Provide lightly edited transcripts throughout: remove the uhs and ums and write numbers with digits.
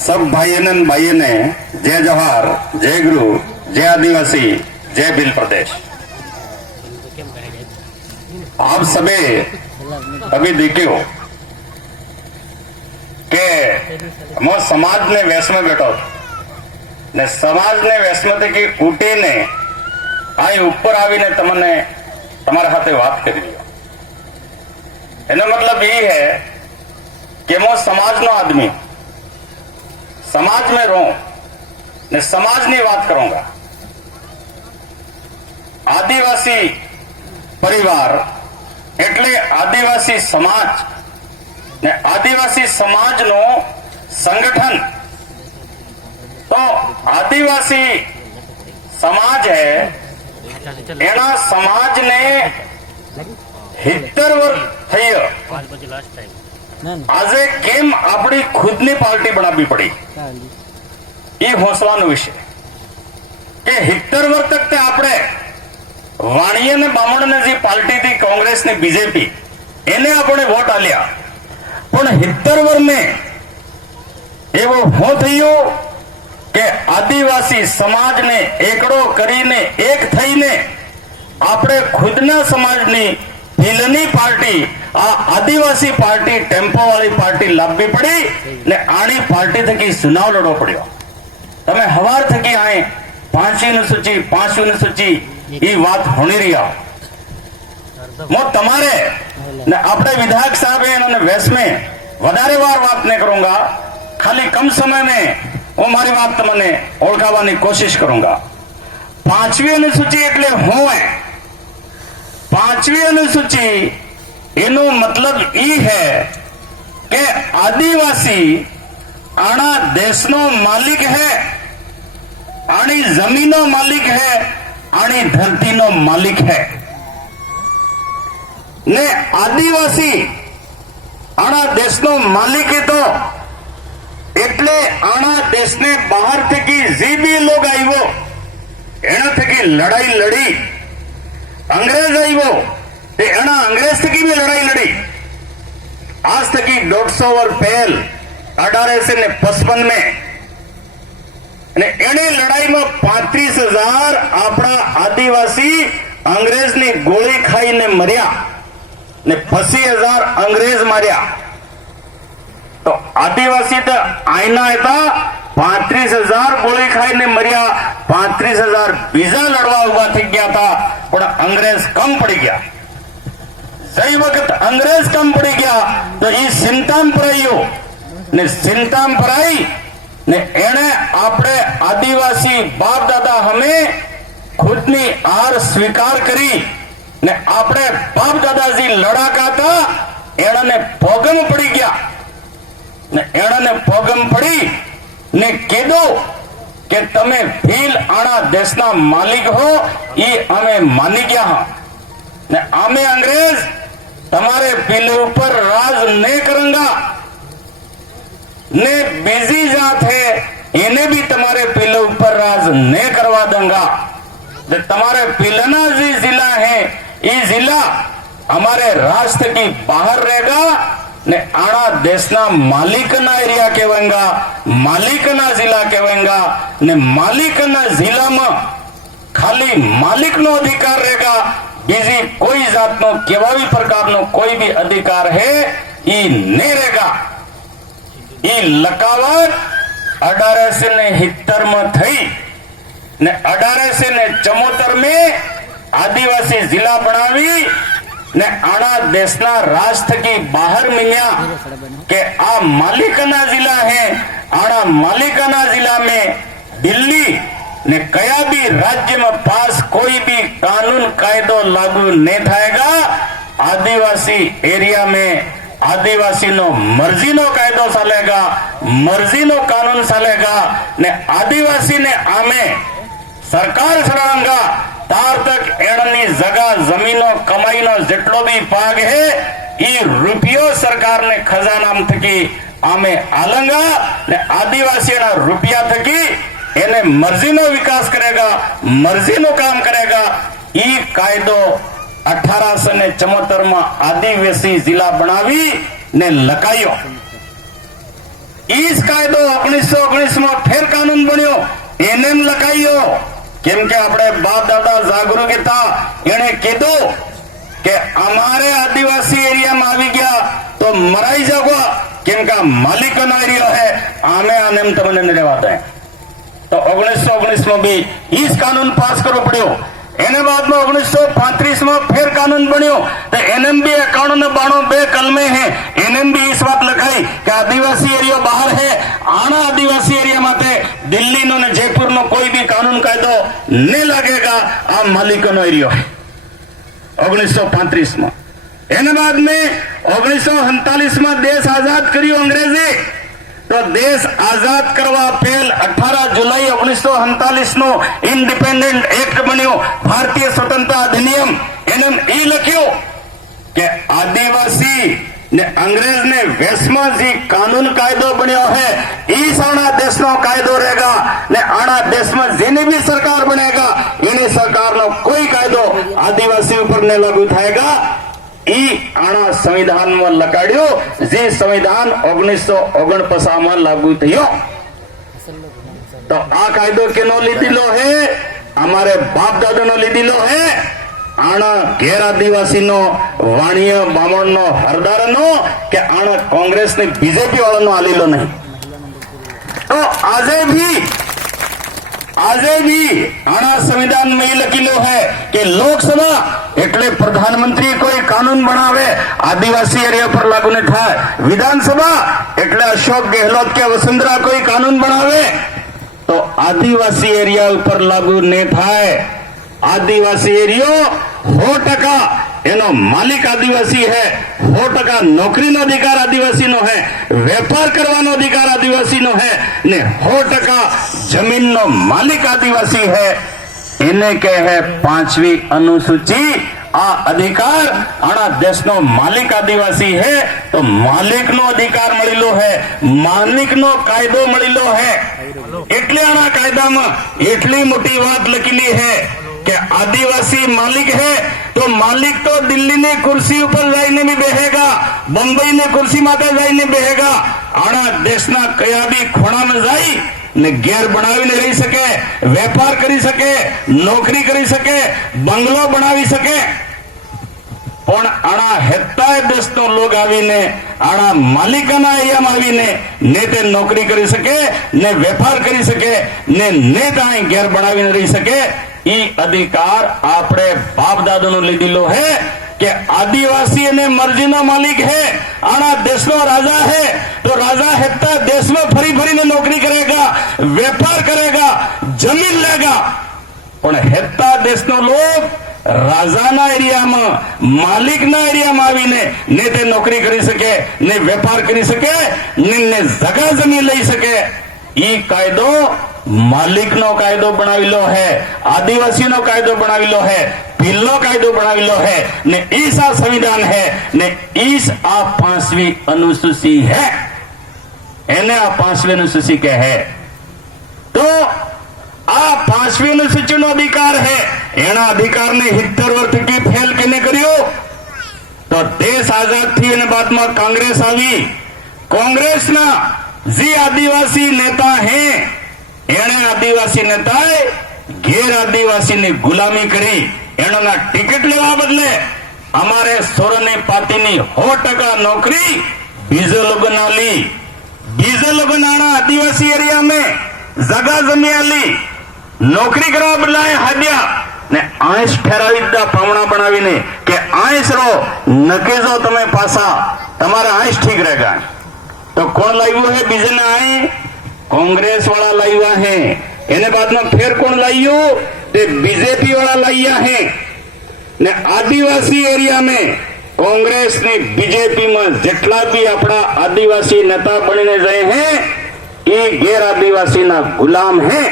सब भाइयों ने भाइयों ने जय जवाहर, जय गुरु, जय आदिवासी, जय भील प्रदेश। आप सबे अभी देखियो કે મો સમાજને વેસમાં બેઠો ને સમાજને વેસમાંથી ઉઠીને અહીં ઉપર આવીને તમને તમારા સાથે વાત કરી દો। એનો મતલબ એ है कि मैं समाज नो आदमी समाज में रहूं ने समाज ની વાત करूंगा। आदिवासी परिवार એટલે आदिवासी समाज ने आदिवासी समाज नो संगठन। तो आदिवासी समाज है एना समाज ने 70 वर्ष થઈ આજે કેમ આપણી ખુદની પાર્ટી બનાવવી પડી એ હોંસવાનો વિષય કે 70 વર્ષ તક આપણે વાણિયા ને બામણ ને જે પાર્ટી થી કોંગ્રેસ ને બીજેપી એને આપણે વોટ આલ્યા પણ 70 વર્ષ में એવો હું થયો કે આદિવાસી સમાજને એકડો કરીને એક થઈને આપણે ખુદના સમાજની ભીલની પાર્ટી આ આદિવાસી પાર્ટી ટેમ્પો વાળી પાર્ટી લાવવી પડી ને આની પાર્ટી થકી ચુનાવ લડવો પડ્યો। તમે હવાર થકી આય પાંચમી સૂચી એ વાત હોણી રહ્યા હું તમારે ને આપણે વિધાયક साहब इन्होंने वेस में વધારે વાર વાત नहीं करूंगा, खाली कम समय में હું મારી વાત તમને ઓળખાવવાની કોશિશ કरूंगा। પાંચમી અનુસૂચિ એટલે હું પાંचवी अनुसूची एनो मतलब ई है कि आदिवासी आना देश नो मालिक है, आनी जमीनो मालिक है, आनी धरती नो मालिक है ने आदिवासी आना देश नो मालिक है। तो एटले आना देश ने बाहर थकी जी भी लोग आयो एना थकी लड़ाई लड़ी, अंग्रेज आयो एना अंग्रेज थकी भी लड़ाई लड़ी। आज तक 150 वर्ष पहल 1855 में एनी लड़ाई में 35,000 अपना आदिवासी अंग्रेज ने गोली खाई ने मरिया ने 80,000 अंग्रेज मारिया। तो आदिवासी तो आईना था 35,000 गोली खाई ने मरिया, 35,000 बीजा लड़वा उभा थी गया था पर अंग्रेज कम पड़ी गया। सही वक्त अंग्रेज कम पड़ी गया तो ये सिंताम पराईयो ने सिंताम पराई ने एने आपने आदिवासी बाप दादा हमें खुदनी हार स्वीकार करी ने आपने बाप दादाजी लड़ाका था एना ने भोगम पड़ी गया ने एना ने भोगम पड़ी ने कीधो કે તમે ભીલ આણા દેશના માલિક હો એ અમે માની ગયા હા ને અમે અંગ્રેજ તમારે ભીલ ઉપર રાજ નહીં કरूंगा ने બીજી જાત है એને भी તમારે ભીલ ઉપર રાજ नहीं करवा दूंगा। जो તમારે ભીલના જે जिला है ये जिला हमारे राष्ट्र की बाहर रहेगा ने आना देशना मालिकना एरिया कहेगा, मालिकना जिला कहेगा ने मालिकना जिला में खाली मालिक नो अधिकार रहेगा, बीजी कोई जात नो केवा भी प्रकार नो कोई भी अधिकार है ये नहीं रहेगा। ये लकावट 1870 में थई ने 1874 में आदिवासी जिला बनावी ने आना देशना राष्ट्र की बाहर मिल्या के आ मालिकाना जिला है। आना मालिकाना जिला में दिल्ली ने कया भी राज्य में पास कोई भी कानून कायदो लागू नहीं थाएगा। आदिवासी एरिया में आदिवासी नो मर्जी नो कायदो चालेगा, मर्जी नो कानून चालेगा ने आदिवासी ने आमे सरकार चलावेगा तार तक एणनी जगह जमीनो कमाईनो जेटलो भी भाग है ये रुपयो सरकार ने खजाना थकी आमे आलंगा ने आदिवासी ना रुपया थकी एने मर्जी नो विकास करेगा, मर्जी नो काम करेगा। ये कायदो 1874 में आदिवासी जिला बनावी ને લકાયો. ઈસ કાયદો 1919 ફેર કાનૂન બન્યો એને લકાયો. કેમ કે આપણે બાપ દાદા જાગૃત હતા, એને કીધું કે અમારે આદિવાસી એરિયામાં આવી ગયા તો મરાઈ જાગો, કેમ કે માલિકોનો એરિયો હે, આમે આને તમને ન રહેવા દે. તો 1919 બી ઈસ કાનૂન પાસ કરવો પડ્યો. એને બાદમાં 1935 ફેર કાનૂન બન્યો તો એને બી 91 92 કલમે હે, એને બી इस बात લખાઈ કે આદિવાસી એરિયો બહાર હે, આના આદિવાસી એરિયા માટે દિલ્હીનો ને જયપુરનો કોઈ બી કાનૂન કાયદો ને લાગેગા, આ માલિકોનો એરિયો હે 1935 એના બાદ में 1947 देश आजाद કર્યો અંગ્રેજે. તો દેશ આઝાદ કરવા પહેલ 18 જુલાઈ 1947 નો ઇન્ડિપેન્ડન્ટ એક્ટ બન્યો, ભારતીય સ્વતંત્રતા અધિનિયમ. એને એ લખ્યું કે આદિવાસી ને અંગ્રેજ ને વેસમાં જે કાનૂન કાયદો બન્યો હે એ સાણા દેશનો કાયદો રહેગા, ને આણા દેશમાં જેની બી સરકાર બનેગા એની સરકારનો કોઈ કાયદો આદિવાસી ઉપર ને લાગુ થાયગા. ઈ આણા સંવિધાનમાં લગાડ્યો, જે સંવિધાન 1949 માં લાગુ થયો. તો આ કાયદો કેનો લીધેલો હે? અમારે બાપ દાદા નો લીધેલો હે. આણા ગેર આદિવાસી નો, વાણિય બામણ નો, હરદાર નો, કે આણા કોંગ્રેસ ને બીજેપી વાળા નો આલેલો નહીં. તો આજે भी आना संविधान में ये लखीलो है कि लोकसभा એટલે પ્રધાનમંત્રી કોઈ કાનૂન બનાવે આદિવાસી એરિયા પર લાગુ ન થાય, વિધાનસભા એટલે અશોક ગેહલોત કે વસુંધરા કોઈ કાનૂન બનાવે તો આદિવાસી એરિયા ઉપર લાગુ ન થાય. આદિવાસી એરિયો 100% એનો માલિક આદિવાસી હે, 100% નોકરીનો અધિકાર આદિવાસીનો હે, વેપાર કરવાનો અધિકાર આદિવાસીનો હે, ને 100% જમીનનો માલિક આદિવાસી હે. એને કહે હે 5મી અનુસૂચિ. આ અધિકાર આના દેશનો માલિક આદિવાસી હે, તો માલિકનો અધિકાર મળેલો હે, માલિકનો કાયદો મળેલો હે. એટલે આના કાયદામાં એટલી મોટી વાત લખેલી હે કે આદિવાસી માલિક है तो मालिक तो दिल्ली ने कुर्सी ऊपर जाइने भी बेहेगा, बंबई ने कुर्सी माते जाइने बेहेगा. आना देशना कया भी खोणा में जाई ने घेर बनावीने रही सके, वेपार करी सके, नौकरी करी सके, बंगलो बनावी सके. પણ આણા હેતાય દેશનો લોગ આવીને આણા માલિકાના એરિયામાં આવીને ને તે નોકરી કરી શકે, ને વેપાર કરી શકે, ને ત્યાં ઘેર બનાવીને રહી શકે. ઈ અધિકાર આપણે બાપ દાદાનો લીધેલો હે કે આદિવાસી અને મરજીનો માલિક હે, આણા દેશનો રાજા હે, તો રાજા હેતા દેશમાં ફરી ફરીને નોકરી કરેગા, વેપાર કરેગા, જમીન લેગા. પણ હેતા દેશનો લોગ રાજાના એરિયામાં, માલિકના એરિયામાં આવીને ને તે નોકરી કરી શકે, ને વેપાર કરી શકે, ને જગા જમીન લઈ શકે. ઈ કાયદો માલિકનો કાયદો બનાવેલો હે, આદિવાસીનો કાયદો બનાવેલો હે, ભીલનો કાયદો બનાવેલો હે, ને ઈસ આ સંવિધાન હે, ને ઈસ આ 5મી અનુસૂચિ હે. એને આ 5મી અનુસૂચિ કહે હે. તો આ 5મી અનુસૂચિનો અધિકાર હે. એના અધિકારને 70 વર્ષથી ફેલ કેને કર્યો? તો દેશ આઝાદ થી અને બાદમાં કોંગ્રેસ આવી. કોંગ્રેસના જે આદિવાસી નેતા હે એને આદિવાસી નેતાએ ગેર આદિવાસીની ગુલામી કરી. એના ટિકિટ લેવા બદલે અમારે સોરને પાતીની 100% નોકરી બીજો લોગન આલી, બીજો લોગન આના આદિવાસી એરિયા में જગા જમી આલી, નોકરી કરવા બદલાય હાડ્યા ને આંશ ફેરાવી દીધા પામણા બનાવીને કે આંશ રહો, નકેજો તમે પાછા, તમારા આંશ ઠીક રહેગા. તો કોણ લાવ્યું હે બીજાના આંશ? कांग्रेस वाला लाइया है. एने बाद में फिर कौन लाइयो? ते बीजेपी वाला लाइया है. ने आदिवासी एरिया में कांग्रेस ने बीजेपी में जेटला भी अपना आदिवासी नेता बनीने जाए हैं ये गैर आदिवासी ना गुलाम है.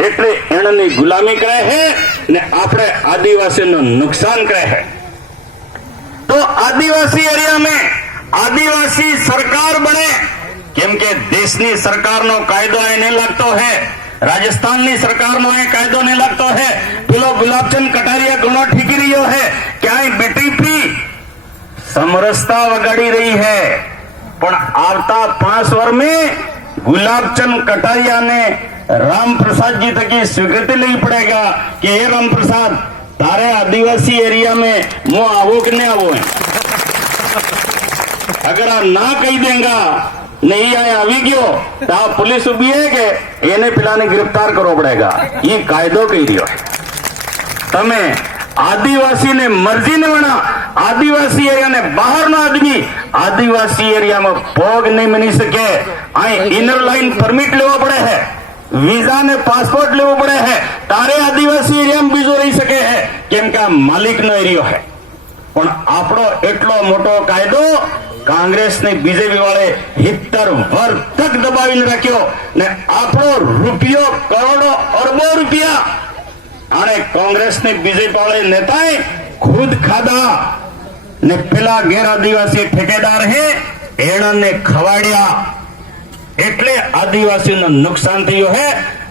એટલે એની ગુલામી કરે છે ને આપણે આદિવાસીનો નુકસાન કરે છે. તો આદિવાસી એરિયા में આદિવાસી સરકાર બને, કેમ કે દેશની સરકારનો કાયદો એને લાગતો હે, રાજસ્થાનની સરકારનો એ કાયદો ને લાગતો હે. પેલો ગુલાબચંદ કટારિયા ઘણો ઠીકી રહ્યો હે ક્યાંય બેટી ફ્રી, समरसता वगाड़ी रही है, पण आवता 5 वर्ष में गुलाबचंद कटारिया ने राम प्रसाद जी तक की स्वीकृति लेनी पड़ेगा कि हे राम प्रसाद तारे आदिवासी एरिया में मो आवो कि नहीं आवो है। अगर आ ना कही देगा नहीं आए આવી ગયો તો આ પોલીસ ઉભી હે કે એને પેલાને गिरफ्तार કરવો પડેगा। ये કાયદો કહી રહ્યો है। તમે આદિવાસી ને મરજી ને વણા આદિવાસી એરિયા ને બહાર નો આદમી આદિવાસી એરિયા में પગ नहीं મની શકે। આ ઇનર લાइन પરમિટ લેવો પડે है, वीजा ने पासपोर्ट लेવો પડે है, તારે આદિવાસી એરિયા में બીજો રહી શકે है કેમ કે આ માલિક નો એરિયો है। પણ આપણો એટલો મોટો કાયદો कांग्रेस ने बीजेपी वाले 70 वर्ष तक दबावी रखो ने आपो रुपयो करोड़ों अरबों रुपया आने कांग्रेस ने बीजेपी वाले नेताए खुद खादा ने पेला गैर आदिवासी ठेकेदार है एने खवाड़िया एटले आदिवासी नो नुकसान थयो है।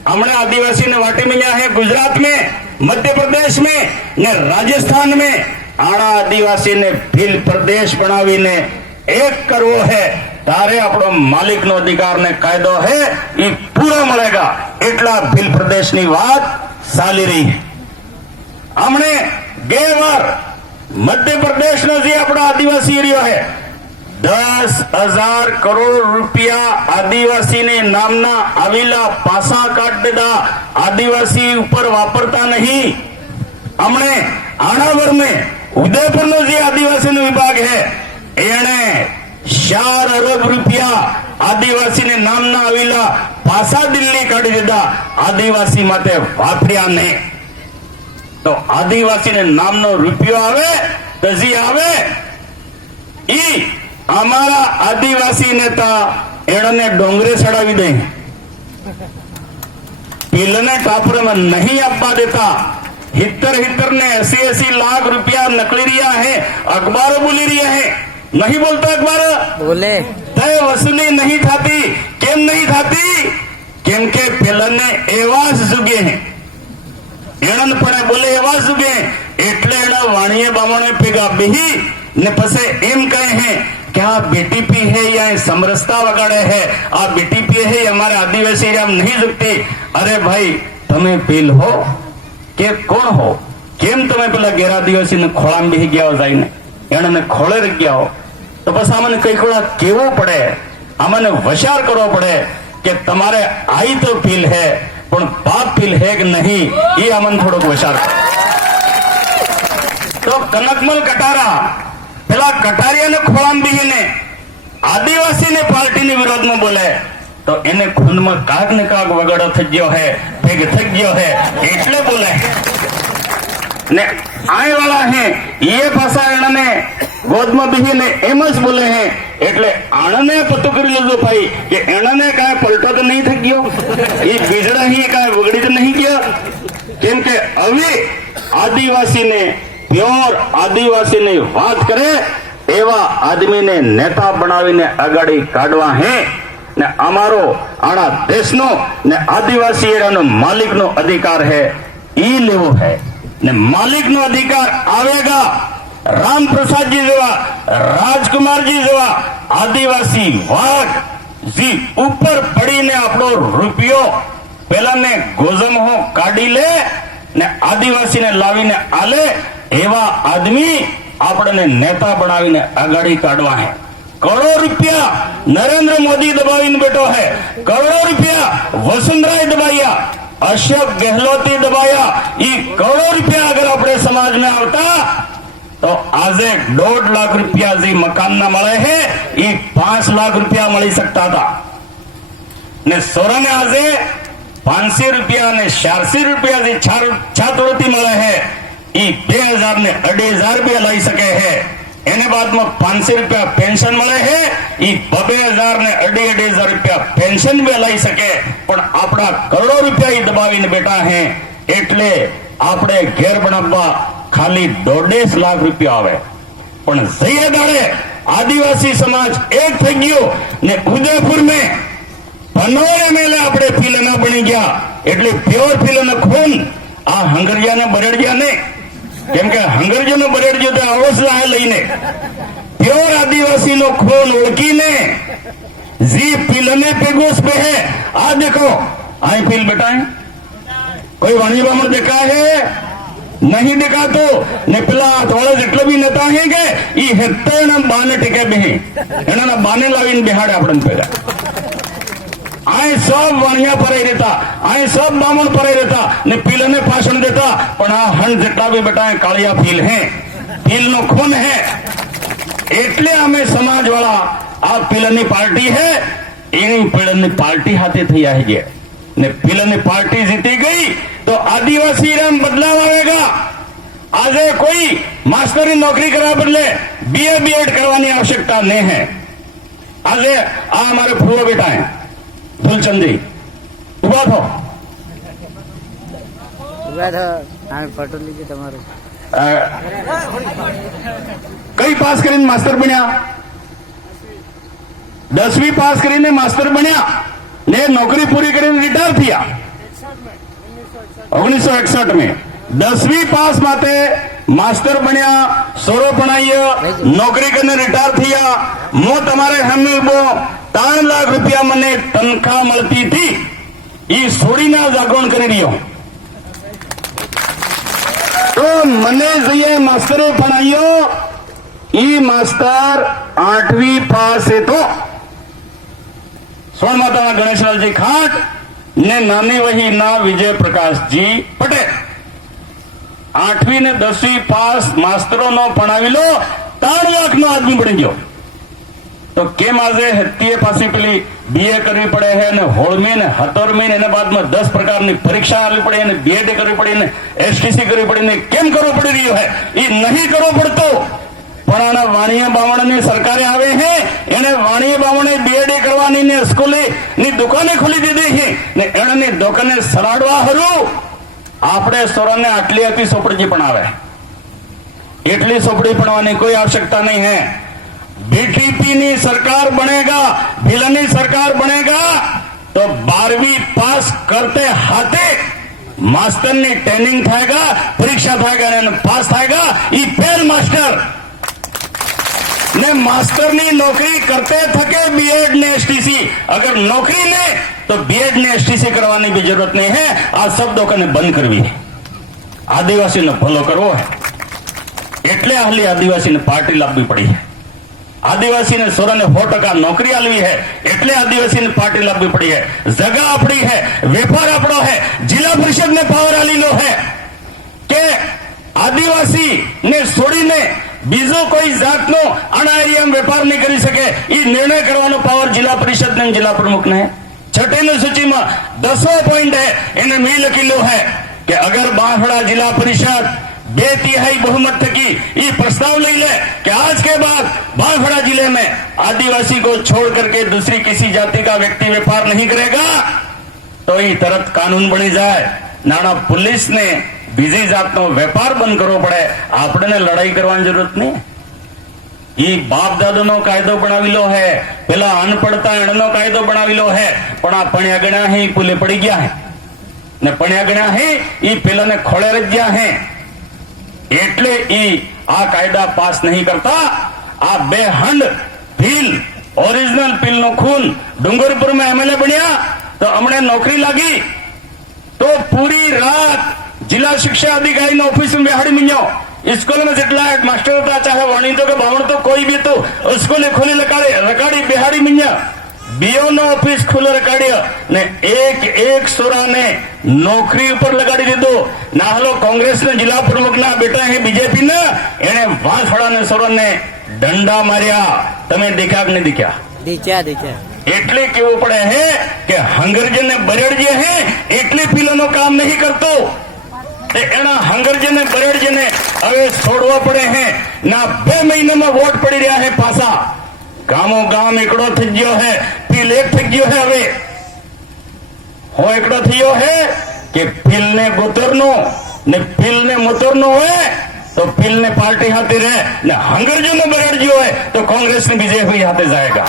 हमने आदिवासी ने वाटी मिल्या है गुजरात में, मध्य प्रदेश में ने राजस्थान में। आना आदिवासी ने भील प्रदेश बनावी ने एक करवो है तारे अपनो मालिक नो अधिकार ने कायदो है ये पूरा मिलेगा एटला भील प्रदेश नी बात चाली रही है। हमने गए बार मध्य प्रदेश नो जे अपना आदिवासी एरिया है 10,000 करोड़ रुपया आदिवासी ने नामना आवेला पासा काट देता आदिवासी ऊपर वापरता नहीं। हमने आनावर में उदयपुर नो जे आदिवासी नो विभाग है एने 4 अरब रुपया आदिवासी ने नामना आवेला पासा दिल्ली काढ़ी दीधा आदिवासी माटे वापरिया ने। तो आदिवासी ने नामनो रुपयो आवे तजी आवे ई हमारा आदिवासी नेता एने डोंगरे चढ़ावी दे पीलने टापर में नहीं आपा देता। हितर ने 80 लाख रुपया नकली रिया है, अखबार बोली रिया है, नहीं बोलता अखबार बोले तय वसूली नहीं थाती। केम नहीं थाती केम के पेलने एवाज जुगे हैं एणन पड़े बोले एवाज जुगे एटले एना वाणिये बामणे पेगा बेही ने पसे एम कहे हैं क्या बीटीपी है या समरसता वगाड़े है आ बीटीपी है हमारे आदिवासी एरिया में नहीं जुगती। अरे भाई तमे पील हो के कोण हो केम तमे पेला गैर आदिवासी ने खोला में बेही गया हो जाइने एणने खोले रही गया हो तो बस आमने कई कोड़ा केवो पड़े आमने वशार करવો પડે કે તમારે आई तो फील है पण बाप फील है कि नहीं ये आमन थोड़ो वशार तो कनकमल कटारा पेला कटारिया ने खोला में बीने आदिवासी ने पार्टी ने विरोध में बोले तो एने खून में काग ने काग वगाड़ो थई गयो है भेग थई गयो है एटले बोले ने आए वाला है ये भाषा एने गोद में बीही ने एमज बोले हैं एटले आनने पतो कर लीजो भाई कि एने काय पलटो तो नहीं थई गयो ये बीजड़ा ही काय वगड़ी तो नहीं गया केम के अभी आदिवासी ने प्योर आदिवासी ने बात करे एवा आदमी ने नेता बनावीने अगाड़ी काढवा है ने अमारो आना देशनो ने आदिवासी एरियानो मालिकनो अधिकार है ई लेवो है ने मालिकनो अधिकार आवेगा राम प्रसाद जी जेवा राजकुमार जी जेवा आदिवासी वाघ जी ऊपर पड़ीने आपणो रुपयो पेला ने गोजम हो काढी ले ने आदिवासी ने लावीने आले एवा आदमी आपने नेता बनावीने अगाड़ी काढवा है। करोड़ों रुपया नरेंद्र मोदी दबावीने बैठो है, करोड़ों रुपया वसुंधरा दबाया, अशोक गहलोती दबाया। ये करोड़ों रुपया अगर अपने समाज में आवता तो आज 1.5 लाख रुपया जी मकान ना मळे है ये 5 लाख रुपया मળી सकता था ने सोरा ने आज 500 रुपया ने 400 रुपया जी छात्रवृत्ति मळे है ये 2000 ने 2500 रुपया लाई सके है। एने बाद में 500 रुपया पेंशन मळे है ये 2000 ने 2500 रुपया पेंशन भी लाई सके पण आपड़ा करोड़ों रुपया ही दबावीने बैठा है एटले आपणे घेर बनाववा खाली 1.5 लाख रुपया आवे पण जઈએ દાડે आदिवासी समाज एक થઈ ગયો ને ઉદયપુર में 15 एमएलए આપણે ફિલના બની ગયા એટલે પ્યોર ફિલના ખૂન આ હંગરિયાને બરેડિયા ને કેમ કે હંગરિયાને બરેડિયો તો આવસ લાહે લઈને પ્યોર આદિવાસીનો ખૂન ઓળખીને જી પીલને પેગોસ पे है। આ देखो आई पील बेटा है कोई वाणी बामण देखा है नहीं देखा तो ने પેલા થોડા જેટલો બી નેતા હે કે ઈ હેતેના બાને ટેકે બેહે એના બાને લાવીને બેહાડે આપણને પેલા આય સબ વાણિયા પરાઈ રહેતા આય સબ બામણ પરાઈ રહેતા ને પીલને ભાષણ દેતા પણ આ હણ જેટલા બી બેટા કાળિયા પીલ હે પીલનો ખૂન હે એટલે અમે સમાજ વાળા આ પીલની પાર્ટી હે એની પીલની પાર્ટી હાથે થઈ આવી છે ને પીલની પાર્ટી જીતી ગઈ तो आदिवासी में बदलाव आएगा। आज कोई मास्टरी नौकरी करवा बदले बीए बीएड करवानी आवश्यकता नहीं है। आज आ हमारे फूलो बेटा है फूलचंद जी उभा थो फोटो लीजिए તમારો कई पास કરીને मास्टर बन्या 10वीं पास કરીને मास्टर बन्या ने नौकरी पूरी કરીને रिटायर थिया 1961 में 10वीं पास माते मास्टर बन्या सोरो बनाई नौकरी करने रिटायर थिया मो तमारे हमें वो 3 लाख रुपया मने तनख्वाह મળતી थी ये सोडीना जागरण કરી રહ્યો तो મને જઈએ માસ્ટરે ભણાયો ઈ માસ્ટર 8वीं पास है तो सोन माता गणेशलालजी खाट ने नानी वही ना विजय प्रकाश जी पटेल 8वीं ने 10वीं पास मास्टरों नो भणावीलो 3 लाख नो आदमी बनी गयो तो केम आजे हत्तीए पासी पेली बीए करवी पड़े है ने होळमी ने 17वीं ने बाद में 10 प्रकार की परीक्षा आलवी पड़े ने बीएड करवी पड़ी ने एसटीसी करवी पड़ी ने केम करवो पड़ी रह्यो है ये नहीं करवो पड़तो पण आना वाणिया बामणनी सरकारे आवे है एने वाणिया बामणे बीएड करवानी ने स्कूले ની દુકાને ખોલી દીધી છે ને એણે દુકાને સરાડવા હરું આપણે સોરાને આટલી આટલી સોપડી પણ આવે એટલી સોપડી ભણવાની કોઈ आवश्यकता नहीं है। बीटीपी ની सरकार बनेगा ભીલની सरकार बनेगा तो 12वीं पास करते हाथे मास्टर ની ट्रेनिंग थाएगा परीक्षा थाएगा ने पास थाएगा ई फेल मास्टर ने मास्टर नी नौकरी करते थके बीएड ने एसटीसी अगर नौकरी ने तो बीएड ने एसटीसी करवानी भी जरूरत नहीं है। आ सब दोकाने बंद करवी है आदिवासी ने भलो करवो है एटले आहली आदिवासी ने पार्टी लाववी पड़ी है। आदिवासी ने 100% नौकरी आलवी है एटले आदिवासी ने पार्टी लाववी पड़ी है। जगह अपनी है वेपार अपनो है जिला परिषद ने पावर आलीलो है के आदिवासी ने छोड़ी ने बीजो कोई जात नो आना एरिया में व्यापार नहीं करी सके ये निर्णय करवानो पावर जिला परिषद ने जिला प्रमुख ने 6ठी सूची में 10 पॉइंट है इन्हें मैं लखीलो है कि अगर बांसवाड़ा जिला परिषद 2/3 बहुमत थकी ये प्रस्ताव ले ले कि आज के बाद बांसवाड़ा जिले में आदिवासी को छोड़ करके दूसरी किसी जाति का व्यक्ति व्यापार नहीं करेगा तो ये तरत कानून बनी जाए। नाना पुलिस ने बीजी जातनो व्यापार बंद करवो पड़े आपने लड़ाई करवानी जरूरत नहीं। ये बाप दादा नो कायदो बनावीलो है पेला अनपढ़ता एनो कायदो बनावीलो है पण आ पण्या गण्या है पुले पड़ी गया है ने पण्या गण्या है ये पेला ने खोले रज्या है एटले ई आ कायदा पास नहीं करता। आ बे हंड पील ओरिजिनल पील नो खून डूंगरपुर में एमएलए बन्या तो हमने नौकरी लागी तो पूरी रात जिला शिक्षा अधिकारी ने ऑफिस में बेहाड़ी मिलो स्कूल में जेटला मास्टर होता चाहे वाणी तो के बावण तो कोई भी तो स्कूल खोली रकाड़ी बेहाड़ी मिल्या बीओ नो ऑफिस खुले रकाड़ियो ने एक सोरा ने नौकरी ऊपर लगाड़ी दीधो ना हलो कांग्रेस ने जिला प्रमुख ना बेटा है बीजेपी ने एने वांसवाड़ा ने सोरा ने डंडा मारिया तमे देखा कि नहीं दिख्या दिख्या એટલે કેવું પડે હે કે હંગરજન ને બરેડજે હે એટલે પીલાનો કામ નહીં કરતો એના હંગરજને બરેડજને હવે છોડવા પડે હે ના 2 મહિનામાં વોટ પડી રહ્યા હે પાછા ગામો ગામ એકડો થઈ ગયો હે પીલ એક થઈ ગયો હે હવે હો એકડો થયો હે કે પીલ ને ગોતરનો ને પીલ ને મોતરનો હોય तो पील ने पार्टी हाथे रहे ने हंगरजो ने बरेडजो है तो कांग्रेस ने बीजेपी हाथे जाएगा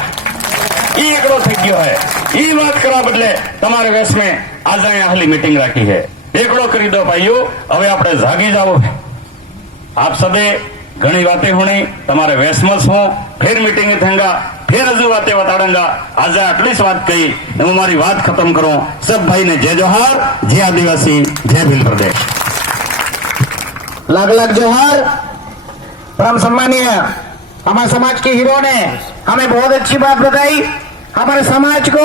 ई एकड़ो થઈ ગયો है ई बात करा बदले તમારે વેસ में आज आहली मीटिंग राखी है एकड़ो करी दो भाईओ હવે આપણે જાગી જાઓ आप सबे घनी बातें होनी तमारे वेसमस हो फिर मीटिंग थेंगा फिर हजू बातें बताड़ूंगा आज आटली बात कही हूँ मारी बात खत्म करूं सब भाई ने जय जोहार जय आदिवासी जय भील प्रदेश लाख लाख जोहार। परम सम्मानीय हमारे समाज के हीरो ने हमें बहुत अच्छी बात बताई। हमारे समाज को